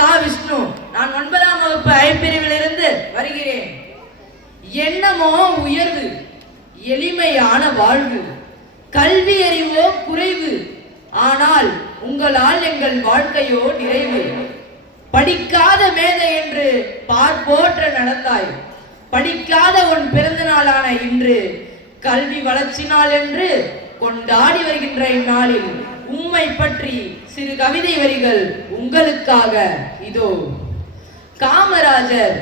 சா விஷ்ணு. நான் 9ஆம் வகுப்பு ஐப்பிரிவிலிருந்து வருகிறேன். எண்ணமோ உயர்வு, எளிமையான வாழ்வு, கல்வி அறிவோ குறைவு, ஆனால் உங்களால் எங்கள் வாழ்க்கையோ நிறைவு. படிக்காத மேதை என்று பார்ப்போற்ற நடந்தாய், படிக்காத உன் பிறந்த நாளான இன்று கல்வி வளர்ச்சி நாள் என்று கொண்டாடி வருகின்ற இந்நாளில் உம்மை பற்றி சிறு கவிதை வரிகள் உங்களுக்காக இதோ. காமராஜர்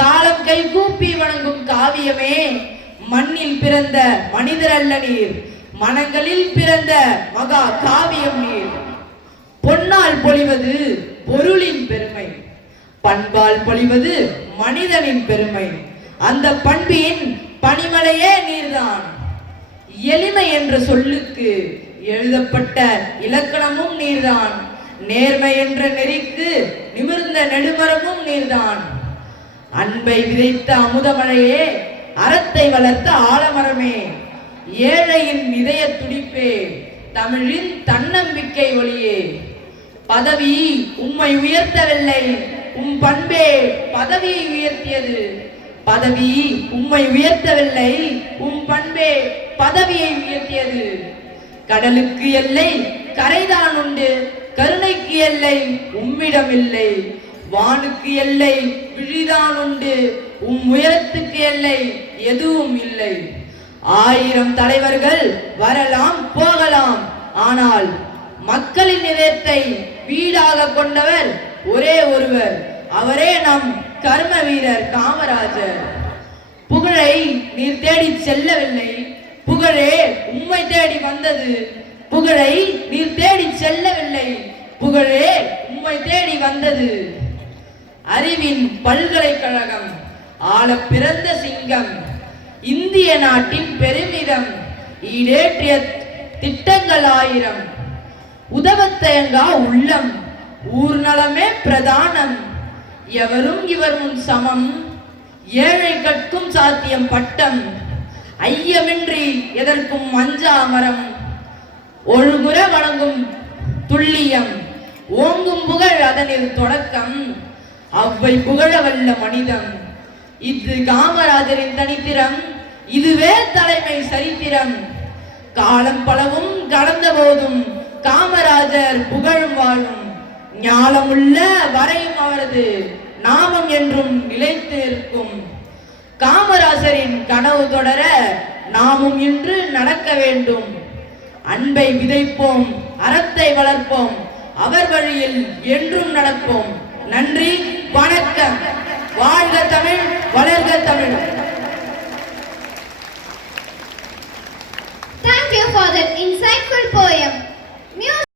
காலம் கை கூப்பி வணங்கும் காவியமே, மண்ணில் பிறந்த மனிதர் அல்ல நீர், மனங்களில் பிறந்த மகா காவியம் நீர். பொன்னால் பொழிவது பொருளின் பெருமை, பண்பால் பொழிவது மனிதனின் பெருமை. அந்த பண்பின் பனிமலையே நீர்தான். எளிமை என்ற சொல்லுக்கு எழுதப்பட்ட இலக்கணமும் நீர்தான். நேர்மை என்ற நெறிக்கு நிமிர்ந்த நெடுமரமும் நீர்தான். அன்பை விதைத்த அமுதமழையே, அறத்தை வளர்த்த ஆலமரமே, ஏழையின் இதய துடிப்பே, தமிழின் தன்னம்பிக்கை ஒளியே. பதவி உம்மை உயர்த்தவில்லை, உம் பண்பே பதவியை உயர்த்தியது. பதவி உம்மை உயர்த்தவில்லை, உம் பண்பே பதவியை உயர்த்தியது. கடலுக்கு எல்லை கரைதான் உண்டு, கருணைக்கு எல்லை உம்மிடம் இல்லை. வானுக்கு எல்லை விழிதான் உண்டு, உம் உயரத்துக்கு எல்லை எதுவும் இல்லை. 1000 தலைவர்கள் வரலாம் போகலாம், ஆனால் மக்களின் இதயத்தை வீடாக கொண்டவர் ஒரே ஒருவர், அவரே நம் கர்ம வீரர் காமராஜர். புகழை நீர் தேடி செல்லவில்லை, புகழே உம்மை தேடி வந்தது. புகழை நீர் தேடி செல்லவில்லை, புகழே உம்மை தேடி வந்தது. அறிவின் பல்கலைக்கழகம், ஆள பிறந்த சிங்கம், இந்திய நாட்டின் பெருமிதம், ஈடேற்றிய திட்டங்கள் 1000. உதவத்தயங்கா உள்ளம், ஊர் நலமே பிரதானம், எவரும் இவர் முன் சமம், ஏழை கற்கும் சாத்தியம் பட்டம், ஐயமின்றி எதற்கும் அஞ்சா மரம், ஒழுகுற வணங்கும் துல்லியம், ஓங்கும் புகழ் அதனில் தொடக்கம், அவ்வை புகழ வல்ல மனிதம். இது காமராஜரின் தனித்திறம், இதுவே தலைமை சரித்திரம். காலம் பலவும் கடந்த போதும் காமராஜர் புகழும் வாழும், ஞானமுள்ள வரையும் அவரது நாமம் என்றும் நிலைத்து இருக்கும். காமராஜரின் கனவு தொடர நாமும் இன்று நடக்க வேண்டும். அன்பை விதைப்போம், அறத்தை வளர்ப்போம், அவர் வழியில் என்றும் நடப்போம். நன்றி, வணக்கம்.